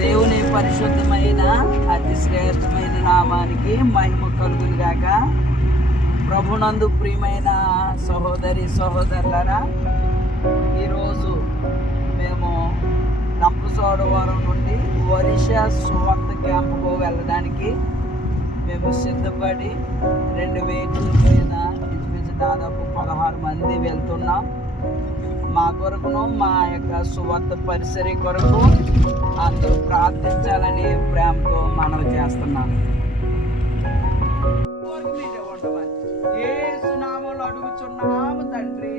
దేవుని పరిశుద్ధమైన అతి శ్రేష్టమైన నామానికి మహిమ కలుగును గాక. ప్రభునందు ప్రియమైన సహోదరి సహోదరులారా, ఈరోజు మేము రంపచోడవరం నుండి ఒరిస్సా సువార్త క్యాంపుకు వెళ్ళడానికి మేము సిద్ధపడి 2 వెహికల్ పైన ఇంచుమించు దాదాపు 16 మంది వెళ్తున్నాం. మా కొరకును మా యొక్క సువార్త పరిసరి కొరకు అందరూ ప్రార్థించాలని ప్రేమతో మనవి చేస్తున్నాం. యేసు నామములో అడుగుచున్నాము తండ్రి.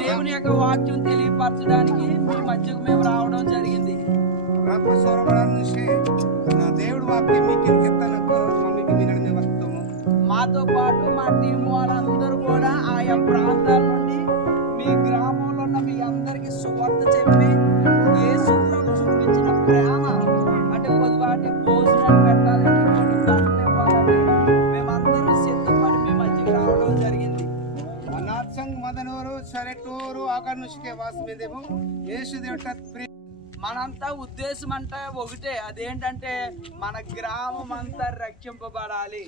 దేవుని యొక్క వాక్యం తెలియపరచడానికి మీ మధ్యకు మేము రావడం జరిగింది. దేవుడు వాక్యం మాతో పాటు మా టీం వాళ్ళందరూ కూడా ఆయా ప్రాంతాల నుండి మీ గ్రామంలో ఉన్న మీ అందరికి సువార్త చెప్పి యేసు ప్రభు చూపించిన ప్రేమ అంటే కొద్దిపాటి భోజనాలు పెట్టాలని కొన్ని బట్టలు ఇవ్వాలని మేమందరూ సిద్ధపడి మీ మధ్యకి రావడం జరిగింది. మదనూరు సరెటూరు ఆకర్నుషికే వాసమేదేమో మనంతా ఉద్దేశం అంటే ఒకటే, అదేంటంటే మన గ్రామం అంతా రక్షింపబడాలి.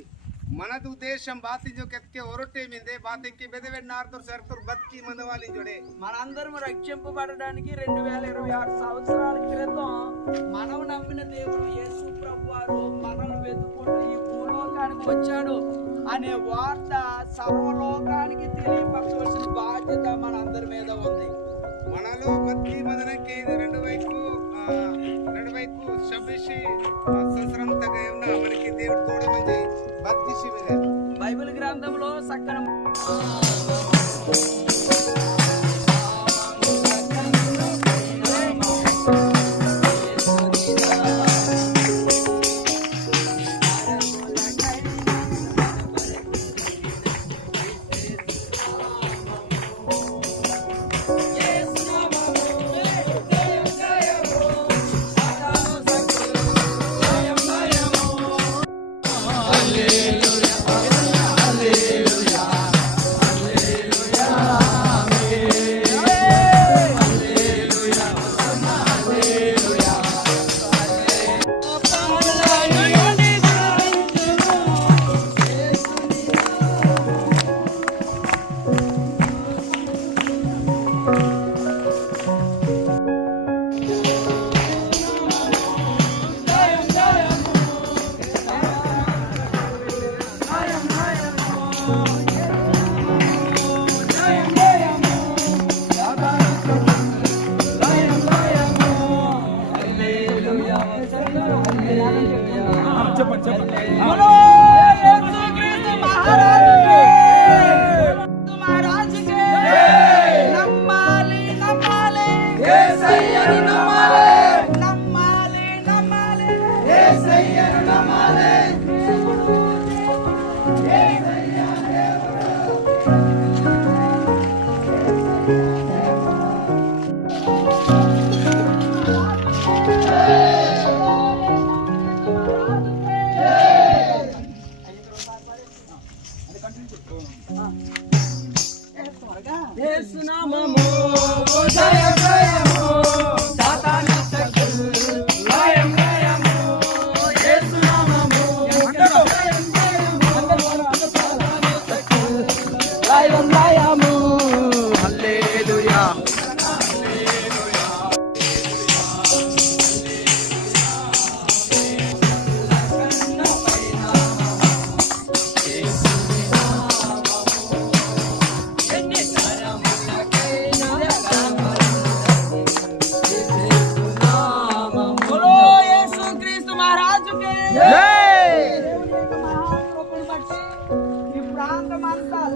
మనది ఉద్దేశం బాతి జో కెత్కే ఒరొట్టే మిందే బాతికి బెదవెడ్ నార్దర్ సర్తర్ బత్కి మందవాలి జోడే మనందరం రక్షింపబడడానికి 2026 సంవత్సరాల క్రితం మనం నమ్మిన దేవుడు యేసు ప్రభువారు మనల్ని వెతుక్కుంటూ ఈ భూలోకానికి వచ్చాడు. అనే వార్త సర్వలోకానికి తెలియపరచవలసిన బాధ్యత మన అందరి మీద ఉంది. మనలో బతికి బదనకి రెండు వైపు శబిషి సంవత్సరం తగ్గ మనకి దేవుడు తోడు మంచి బతికి శిబిరే బైబిల్ గ్రంథంలో సక్కన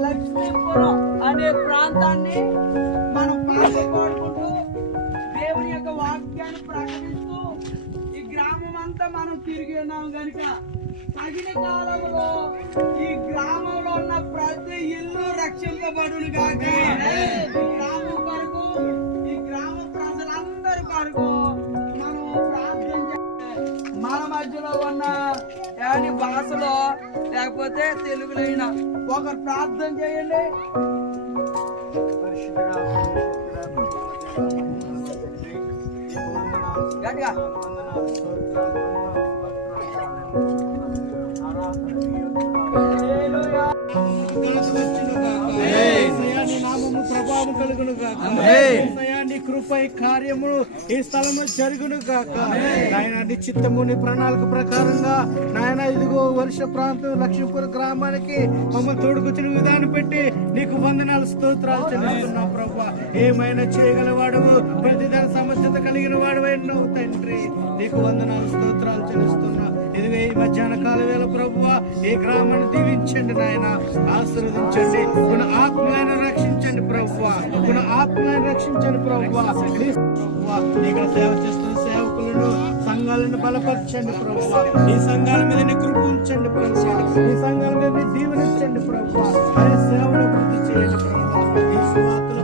లక్ష్మీపురం అనే ప్రాంతాన్ని మనం పాడుకుంటూ దేవుని యొక్క వాక్యాన్ని ప్రకటిస్తూ ఈ గ్రామం అంతా మనం తిరిగి ఉన్నాం కనుక తగిన కాలంలో ఈ గ్రామంలో ఉన్న ప్రతి ఇల్లు రక్షింపబడును గాక. ఈ గ్రామం కొరకు ఈ గ్రామ ప్రజలందరి కొరకు మనం ప్రార్థన చేయాలి. మన మధ్యలో ఉన్న ఏని భాషలో లేకపోతే తెలుగులైనా ఒకరు ప్రార్థన చేయండి. గట్టిగా ప్రభావం కలుగును గాక. నీ కృప కార్యములు ఈ స్థలంలో జరుగును గాక. నాయన నీ చిత్తము నీ ప్రణాళిక ప్రకారంగా నాయన ఇదిగో వర్ష ప్రాంతం లక్ష్మీపురం గ్రామానికి మమ్మల్ని తోడుకొచ్చిన విధానం పెట్టి నీకు వందనాలు స్తోత్రాలు చెల్లిస్తున్నా ప్రభా. ఏమైనా చేయగలవాడువు, ప్రతిదాని సమర్థత కలిగిన వాడు ఎన్నో తండ్రి. నీకు వందనాలు స్తోత్రాలు చెల్లిస్తున్నా. ఇదిగో ఈ మధ్యాహ్న కాల వేళ ప్రభువా ఈ గ్రామాన్ని దీవించండి నాయన, ఆశీర్వదించండి. మన ఆత్మలను రక్షించండి ప్రభువా, మన ఆత్మలను రక్షించండి ప్రభువా. ఇక్కడ సేవ చేస్తున్న సేవకులను సంఘాలను బలపరచండి ప్రభువా. ఈ సంఘాల మీద నీ కృప ఉంచండి ప్రభువా. ఈ సంఘాల మీద నీ దీవెనించండి ప్రభువా. అదే సేవను పూర్తి చేయండి ప్రభువా. ఈ సువార్తల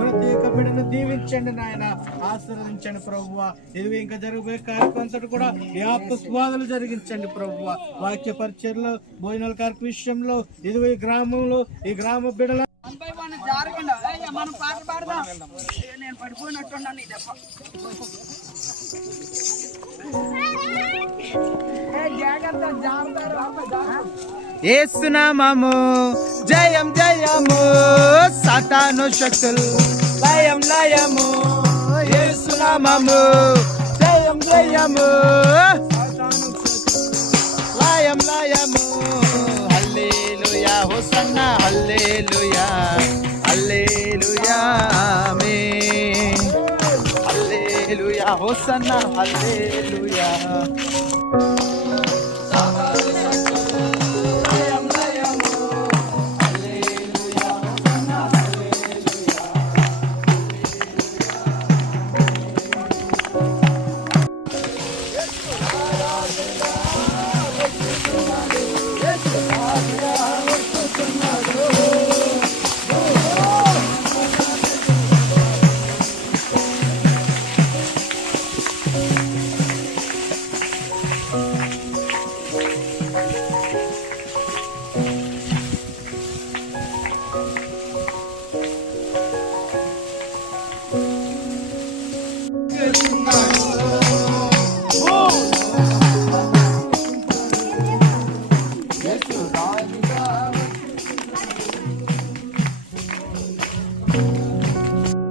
ప్రత్యేక బిడ్డను దీవించండి నాయన, ఆశీర్వదించండి ప్రభువా. ఇదిగో ఇంకా జరగబోయే కార్యక్రమం కూడా వ్యాప్త స్వాదులు జరిగించండి ప్రభువా. వాక్య పరిచర్లో భోజనాల కార్యక్రమ విషయంలో ఇదిగో ఈ గ్రామంలో ఈ గ్రామ బిడ్డల మనం పాట పాడదాం. నేను పడిపోయినట్టున్నాను. యేసునామము జయం జయము, సాతాను శక్తులు లయం లయము. యేసునామము జయం జయము, సాతాను శక్తులు లయం లయము. హోసన్నా హల్లెలూయా.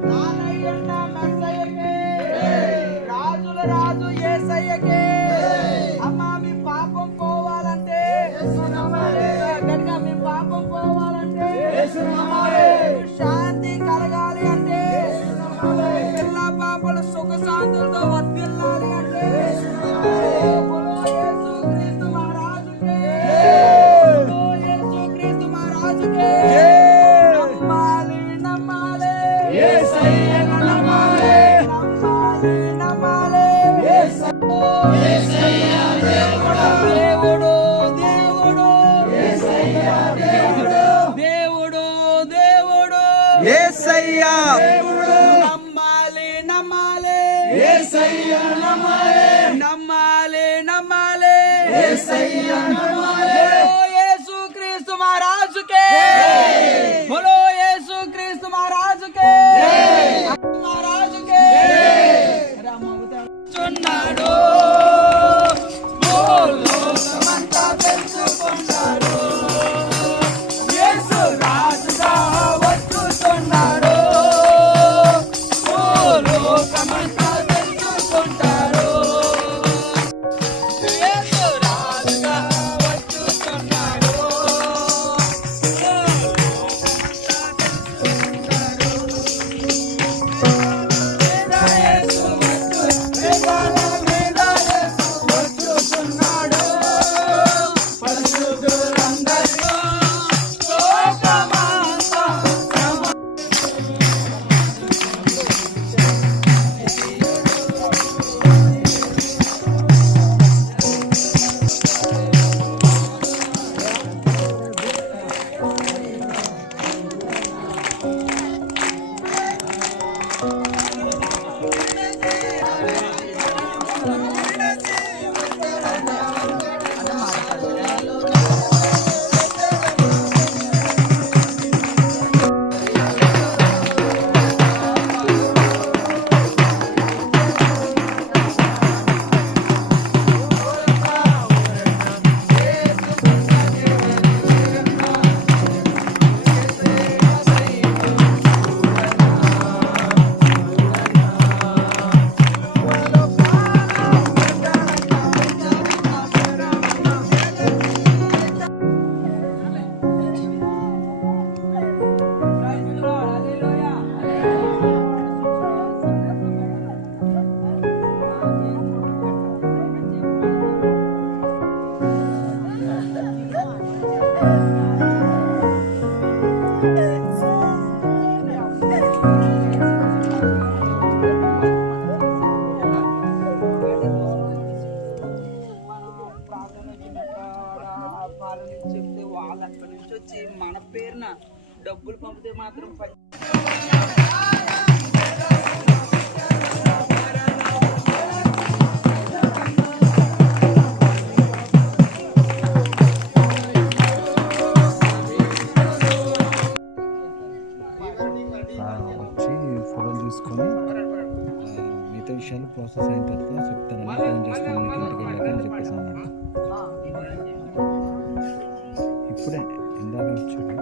నానయ్యన్న మెస్సయ్యకే, రాజుల రాజు యేసయ్యకే. అమ్మా మీ పాపం పోవాలంటే, గట్టిగా మీ పాపం పోవాలంటే, శాంతి కలగాలి అంటే, పిల్ల పాపలు సుఖ శాంతులతో వర్ధిల్లాలి అంటే, బోలో యేసుక్రీస్తు మహారాజుకే, బోలో యేసుక్రీస్తు మహారాజుకే. నమ్మాలి నమ్మాలి యేసయ్యను నమ్మాలి, నమ్మాలి నమ్మాలి యేసయ్య దేవుడు, దేవుడు దేవుడు యేసయ్య దేవుడు, దేవుడు దేవుడు యేసయ్యా నమ్మాలి నమ్మాలి యేసయ్య నమ్మాలి, నమ్మాలి నమ్మాలి యేసయ్య నమ్మాలి. బోలో యేసుక్రీస్తు మహారాజుకే, బోలో యేసుక్రీస్తు మహారాజుకే, మహారాజుకే. చున్నాడు లోకమంతా తెలుసుకున్నాడు, యేసు రాజుగా వచ్చుతున్నాడు, లోకమంతా తెలుసుకుంటాడు, యేసు రాజుగా వచ్చుతున్నాడు, చెప్తే వాళ్ళు అక్కడి నుంచి వచ్చి మన పేరున డబ్బులు పంపితే మాత్రం వచ్చి ఫోటోలు తీసుకొని మిగతా విషయాలు ప్రాసెస్ అయిన తర్వాత చెప్తానని ఫోన్ చేస్తాను మీకు ఇంటికి వెళ్ళాక అని చెప్పేసి అన్నమాట. ఇప్పుడే ఇందాక వచ్చాడు.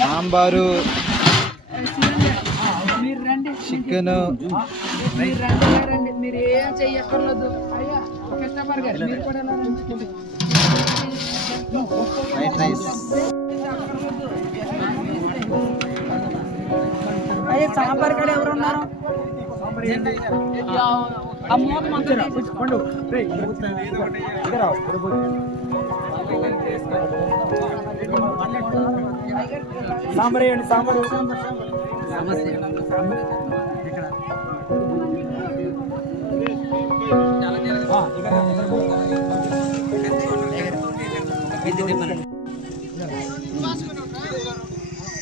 సాంబారు, మీరు రండి, చికెన్, మీరు రండి, మీరు ఏం చెయ్యక్కర్లేదు. అయ్యా కృష్ణ గారు మీరు కూడా ఎలా రండి. Fried rice. అయ్యా సాంబార్ కాడ ఎవరు ఉన్నారు? ఆ మూత మంచిగా సాంబార్ వేయండి. సాంబార్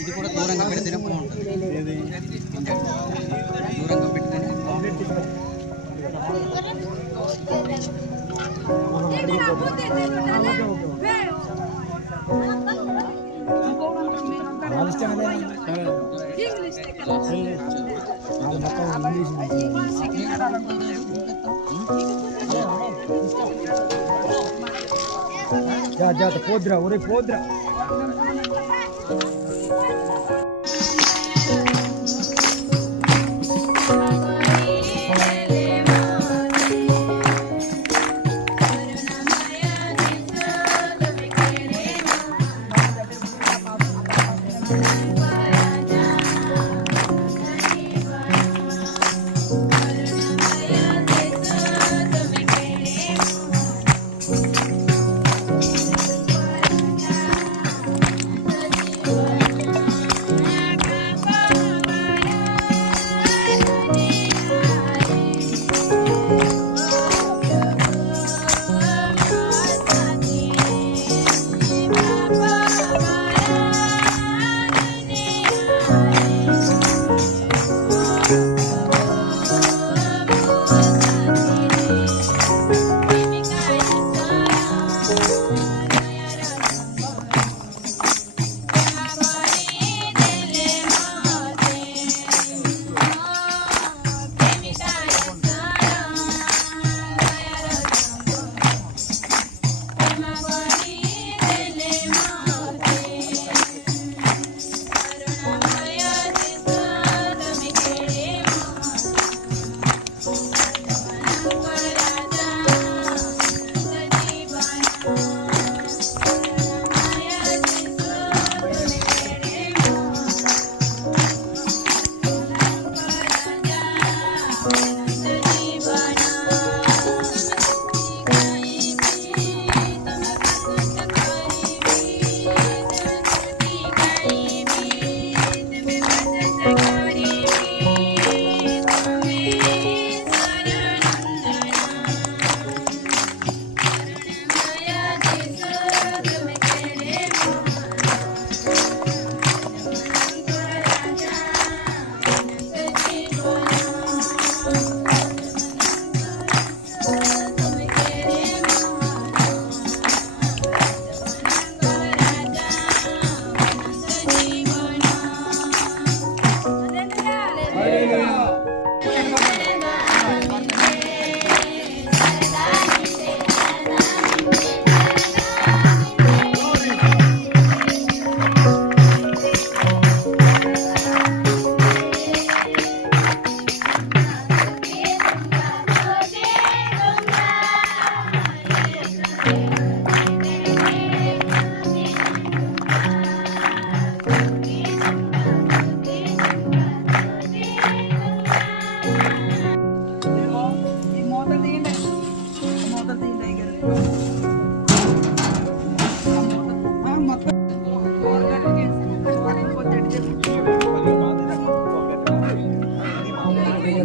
ఇది కూడా దూరంగా పెడితేనే బాగుంటుంది. దూరంగా పెడితేనే పోద్రా ఒరే పోద్రా.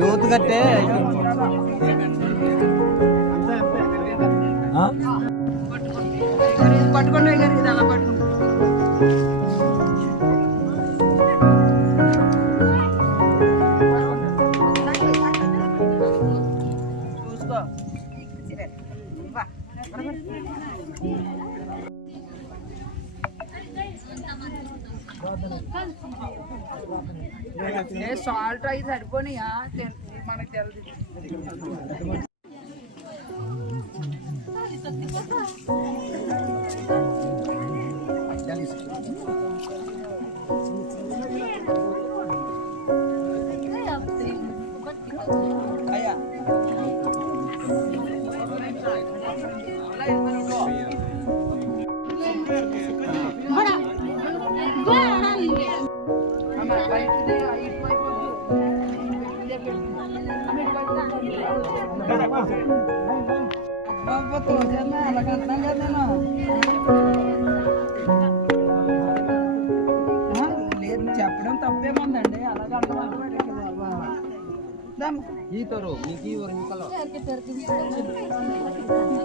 లోతు కట్టే పట్టుకోండి గారు, ఇది అలా పట్టుకోండి. చూసుకో సాల్ట్ అవి సరిపోనియా మనకు తెలుసు. ಈ ತರೋ ಮಿಗಿ और निकलो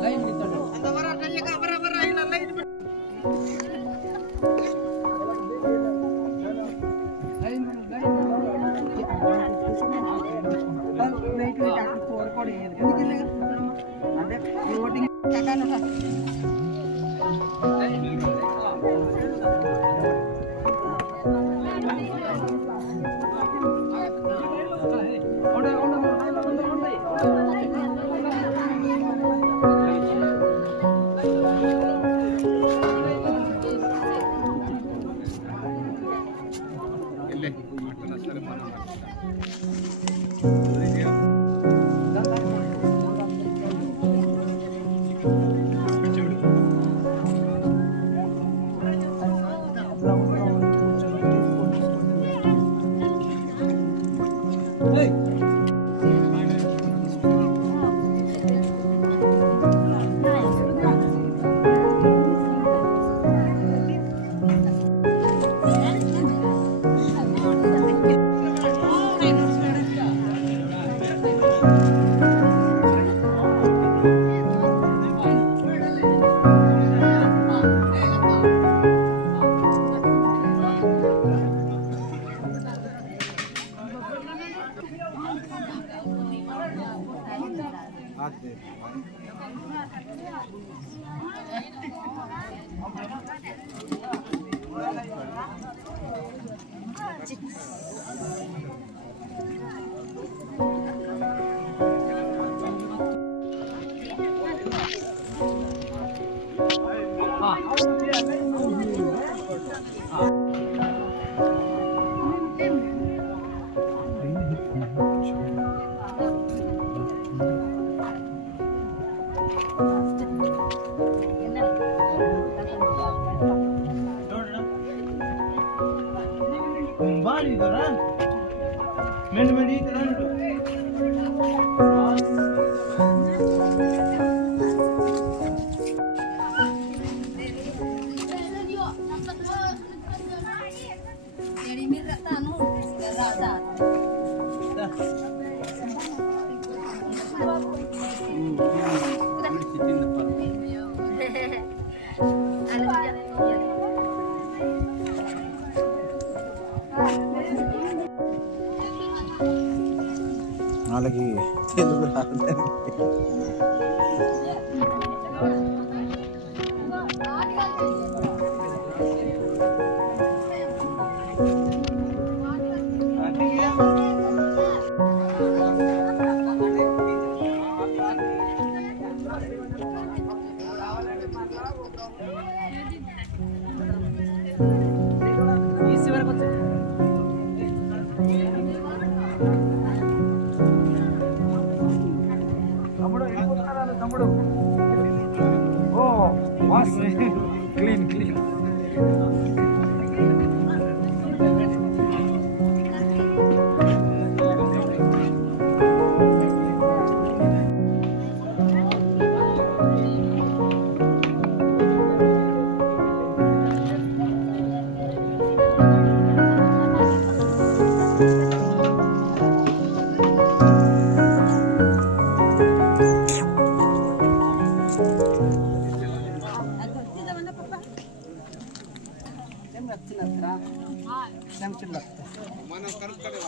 ಲೈನ್ ನಿಂತಳು அந்த வர கையக வர இல்ல லைன் ಲೈನ್ వెయిట్ వెయిట్ అక్కడ కోరుకోడు ఎందుకు అంటే ఓటింగ్ కట్టాలి వాళ్ళకి తెలుగు రాదు ఈసీ వరకు వచ్చి తమ్ముడు వెళ్ళిపోతున్నారా తమ్ముడు ఓ వాస్ క్లీన్ క్లీన్ మనం కనుక్కడే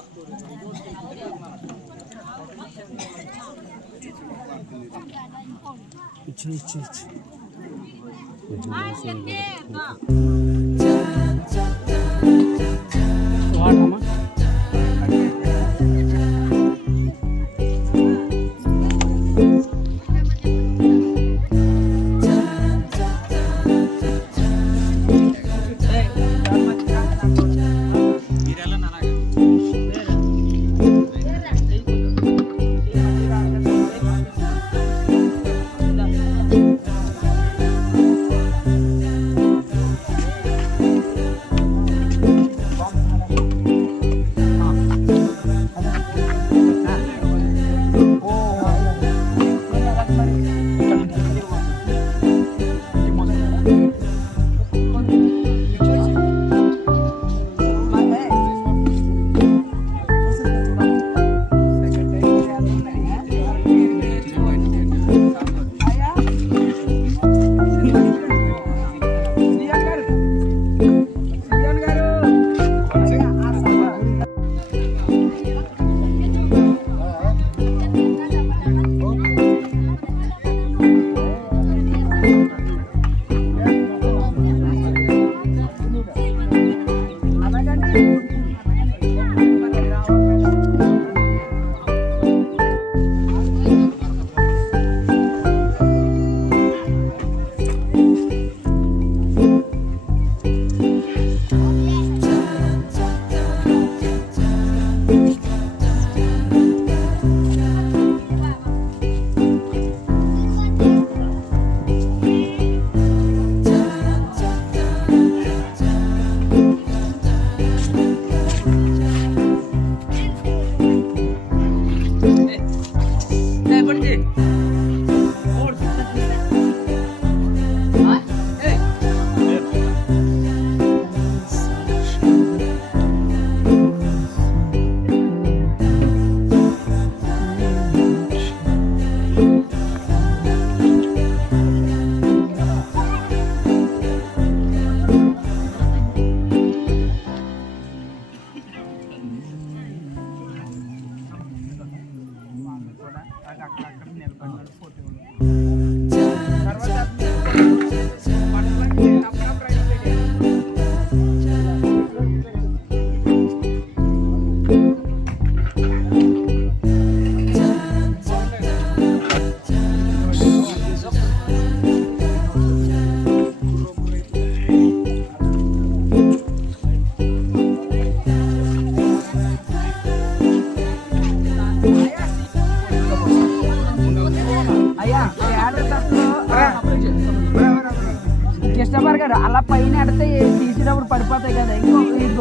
చైన్ అడితే తీసినప్పుడు పడిపోతాయి కదా.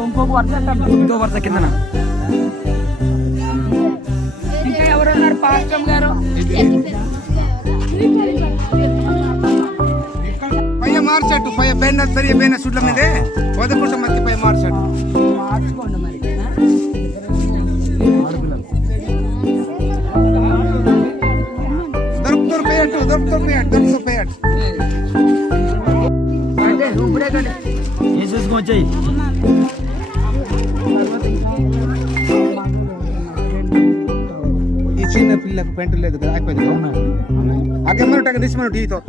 ఇంకొక వరుస అంటాం, ఇంకో వరుస కిందన. ఇంకా ఎవరున్నారు పాస్టమ్ గారు? పయ్య మార్చట్టు పయ్య బెన్న పెరియ బెన్న సుట్ల మీదే వదకుంట మధ్య పయ్య మార్చట్టు మార్చుకోండి మరి. దొరుకుతారు అంటే ఇప్పుడే కండి వచ్చాయి. ఈ చిన్న పిల్లకు పెంటు లేదు కదా, అయిపోయింది కదా. అగ్గమ్మను తీసుకున్నాను టీతో.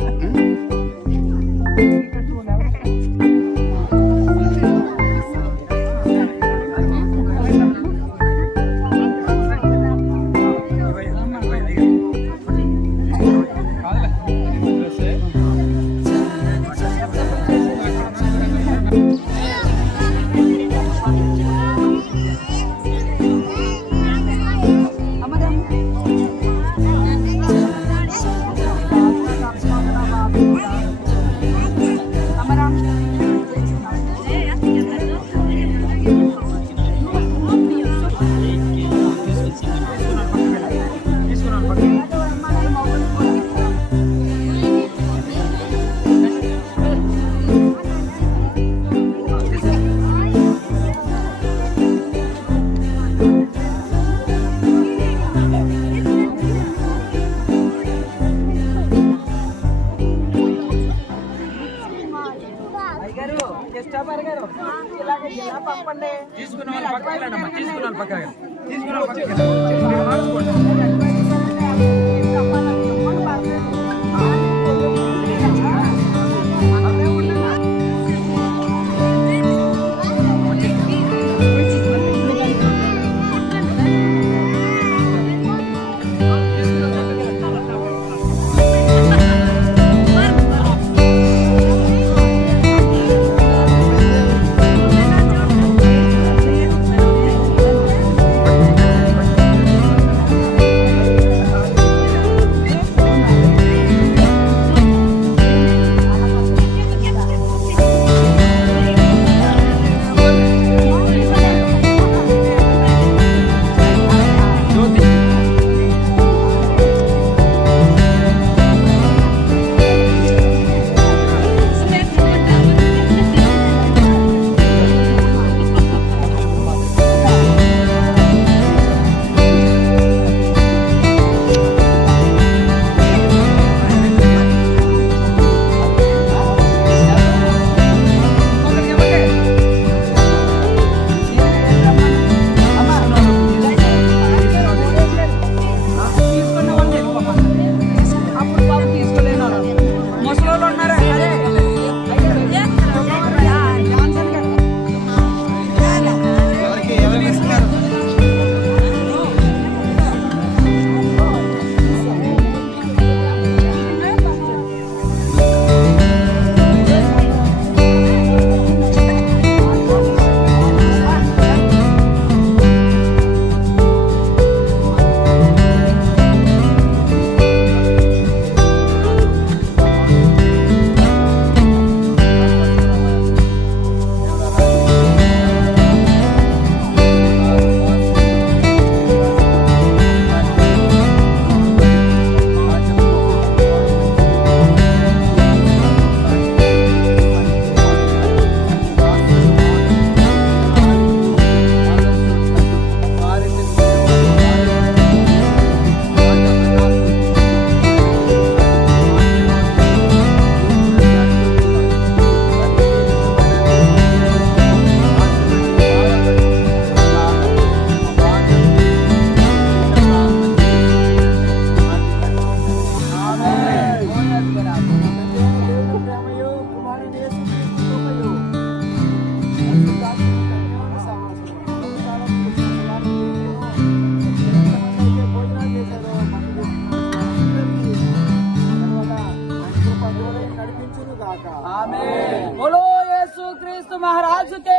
बोलो येसु क्रीस्तु महाराज के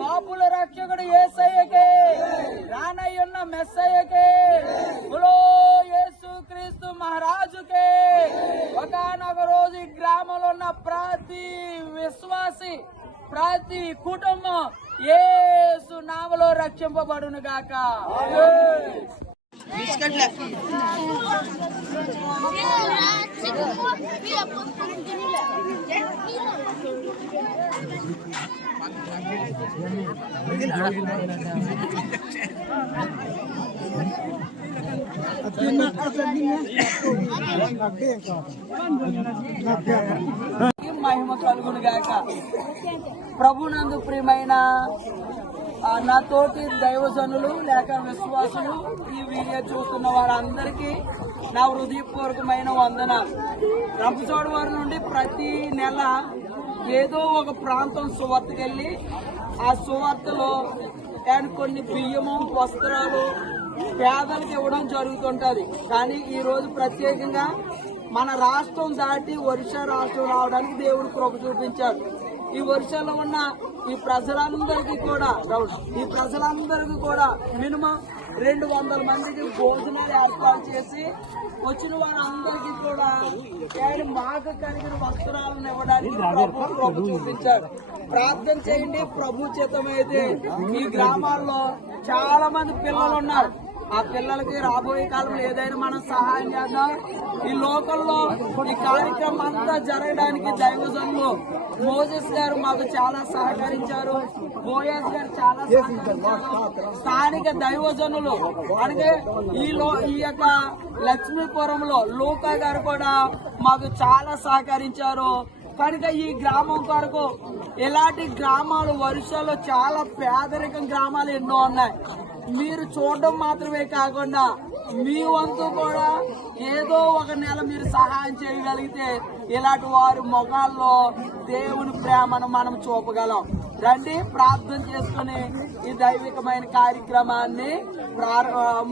पापुल रक्षकुడు యేసయ్యకే రానయ్యున్న మెస్సయ్యకే बोलो येसु क्रीस्तु महाराज के ఒకానొక రోజు గ్రామంలో ఉన్న ప్రతి విశ్వాసి, ప్రతి కుటుంబం యేసు నామములో రక్షింపబడును గాక. మహిమ కలుగును గాక. ప్రభునందు ప్రియమైన నా తోటి దైవజనులు లేక విశ్వాసులు, ఈ వీడియో చూస్తున్న వారందరికీ నా హృదయపూర్వకమైన వందనాలు. రంపచోడు వారి నుండి ప్రతి నెల ఏదో ఒక ప్రాంతం సువార్తకెళ్ళి ఆ సువార్తలో కొన్ని బియ్యము, వస్త్రాలు పేదలకు ఇవ్వడం జరుగుతుంటది. కానీ ఈ రోజు ప్రత్యేకంగా మన రాష్ట్రం దాటి ఒరిస్సా రాష్ట్రం రావడానికి దేవుడు కృప చూపించాడు. ఈ ఒరిస్సాలో ఉన్న ఈ ప్రజలందరికీ కూడా మినిమం 200 మందికి భోజనాలు ఏర్పాటు చేసి వచ్చిన వారందరికీ కూడా మాకు కలిగిన వస్త్రాలను ఇవ్వడానికి ప్రభు చూపించాడు. ప్రార్థన చేయండి. ప్రభు చిత్తమైతే ఈ గ్రామాల్లో చాలా మంది పిల్లలు ఉన్నారు. ఆ పిల్లలకి రాబోయే కాలంలో ఏదైనా మనం సహాయం చేద్దాం. ఈ లోకల్లో ఈ కార్యక్రమం అంతా జరగడానికి దైవజనులు మోసెస్ గారు మాకు చాలా సహకరించారు. బోయాస్ గారు చాలా సహకరించారు. స్థానిక దైవజనులు అలాగే ఈ యొక్క లక్ష్మీపురంలో లోకా గారు కూడా మాకు చాలా సహకరించారు. కనుక ఈ గ్రామం కొరకు ఇలాంటి గ్రామాలు ఒరిస్సాలో చాలా పేదరికం గ్రామాలు ఎన్నో ఉన్నాయి. మీరు చూడడం మాత్రమే కాకుండా మీ వంతు కూడా ఏదో ఒక నెల మీరు సహాయం చేయగలిగితే ఇలాంటి వారి ముఖాల్లో దేవుని ప్రేమను మనం చూపగలం. రండి, ప్రార్థన చేసుకుని ఈ దైవికమైన కార్యక్రమాన్ని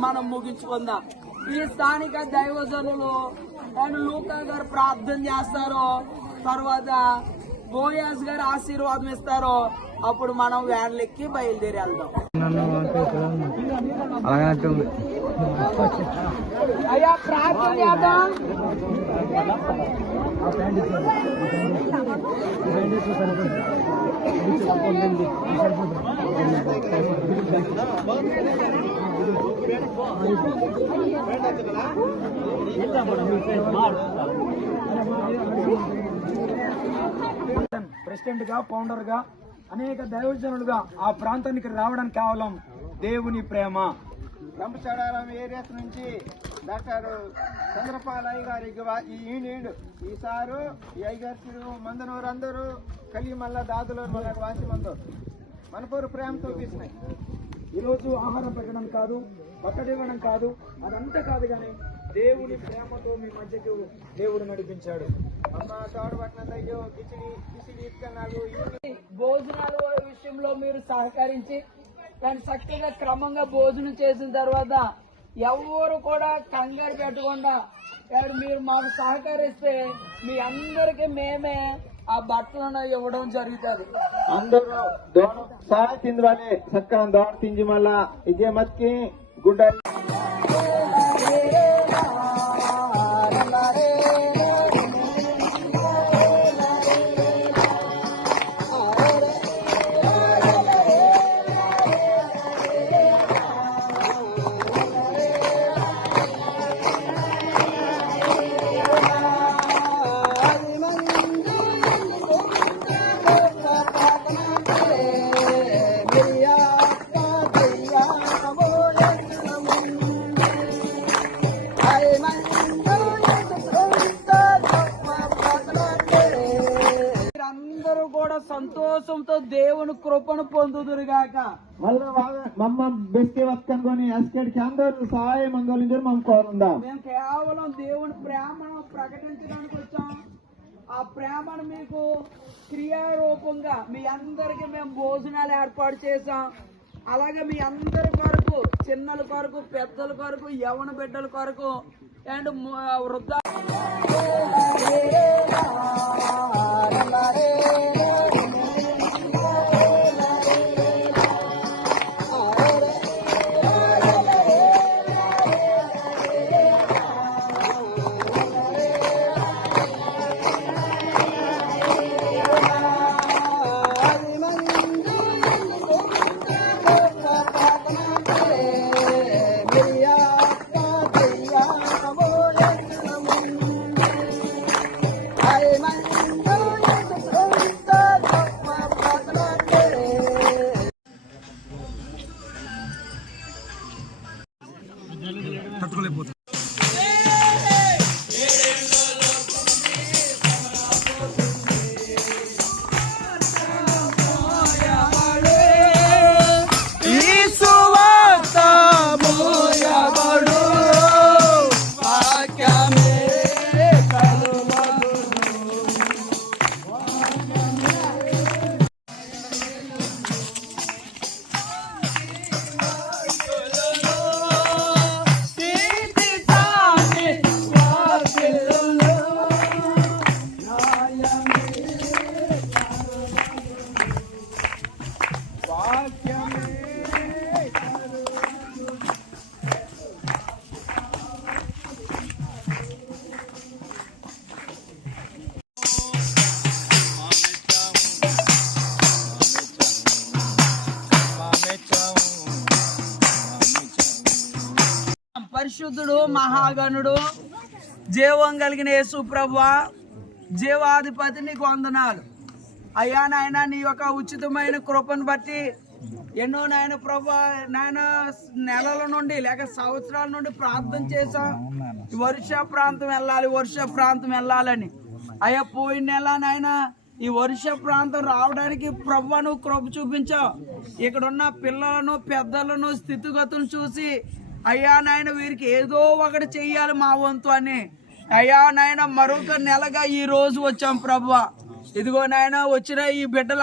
మనం ముగించుకుందాం. ఈ స్థానిక దైవజనులు లూకా గారు ప్రార్థన చేస్తారు. తర్వాత బోయాస్ గారు ఆశీర్వాదం ఇస్తారు. అప్పుడు మనం వ్యాన్లెక్కి బయలుదేరి వెళ్దాం. అయ్యా ప్రార్థన చేద్దాం. ప్రెసిడెంట్ గా, ఫౌండర్ గా, అనేక దైవజనులుగా ఆ ప్రాంతానికి రావడానికి కేవలం దేవుని ప్రేమ. రంపచోడవరం ఏరియాస్ నుంచి డాక్టర్ చంద్రపాలయ్య గారికి ఈ సారు ఈ అయ్యగారు మందనూరు అందరూ కలిగి మళ్ళా దాదులు మనకు వాసి మందరు మనపూరు ప్రేమతో తీసినాయి. ఈరోజు ఆహారం పెట్టడం కాదు, బట్టలు ఇవ్వడం కాదు, అదంతా కాదు, కానీ దేవుని ప్రేమతో మీ మధ్యకు దేవుడు నడిపించాడు. భోజనాల విషయంలో మీరు సహకరించి దాన్ని చక్కగా క్రమంగా భోజనం చేసిన తర్వాత ఎవరు కూడా కంగారు పెట్టకుండా మీరు మాకు సహకరిస్తే మీ అందరికి మేమే ఆ బట్టలను ఇవ్వడం జరుగుతుంది. అందరూ సాయ తిందాలి, చక్కగా దోడ తింజి మళ్ళా ఇదే మత్కి గుడ్డ సంతోషంతో దేవుని కృపను పొందుదురుగాక. మమ్మ బెస్కే వస్తుకొని అస్కెడికి అందరూ సహాయం అందోళించారు మనం కోరుందాం. మేము కేవలం దేవుని ప్రేమను ప్రకటించడానికి వచ్చాం. ఆ ప్రేమను మీకు క్రియారూపంగా మీ అందరికి మేము భోజనాలు ఏర్పాటు చేశాం. అలాగే మీ అందరి కొరకు, చిన్నల కొరకు, పెద్దల కొరకు, యవ్వన బిడ్డల కొరకు అండ్ వృద్ధ పరిశుద్ధుడు మహాగణుడు జీవం కలిగిన యేసు ప్రభువా, జీవాధిపతి నీకు వందనాలు అయ్యా. నాయన నీ యొక్క ఉచితమైన కృపను బట్టి ఎన్నో నాయన ప్రభువా, నాయన నెలల నుండి లేక సంవత్సరాల నుండి ప్రార్థన చేశాం. వర్ష ప్రాంతం వెళ్ళాలని అయ్యా. పోయిన నెల నాయన ఈ వర్ష ప్రాంతం రావడానికి ప్రభువా నువ్వు కృప చూపించావు. ఇక్కడ ఉన్న పిల్లలను పెద్దలను స్థితిగతులను చూసి అయ్యా నాయన వీరికి ఏదో ఒకటి చెయ్యాలి మా వంతు అని అయ్యా నాయన మరొక నెలగా ఈ రోజు వచ్చాం ప్రభువా. ఇదిగో నాయన వచ్చిన ఈ బిడ్డల